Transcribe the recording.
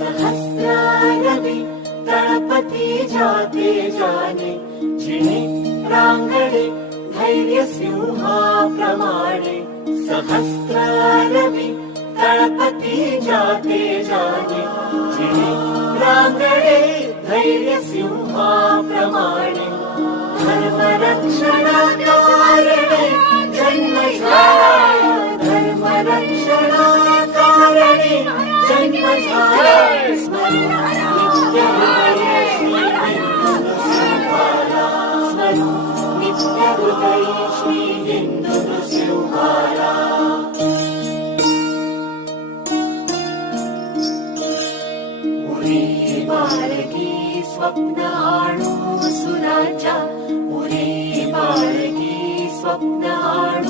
सहस्रारवि नवि जाते जाने चिने प्राङ्गणे धैर्यसिंहा प्रमाणे सहस्रवि तणपति जाते जाने चिने प्राङ्गणे धैर्यसिंहा प्रमाणे धर्मदक्षणा उरी बालकी स्वप्न आणू सुराच्या. उरी बालकी स्वप्न आणू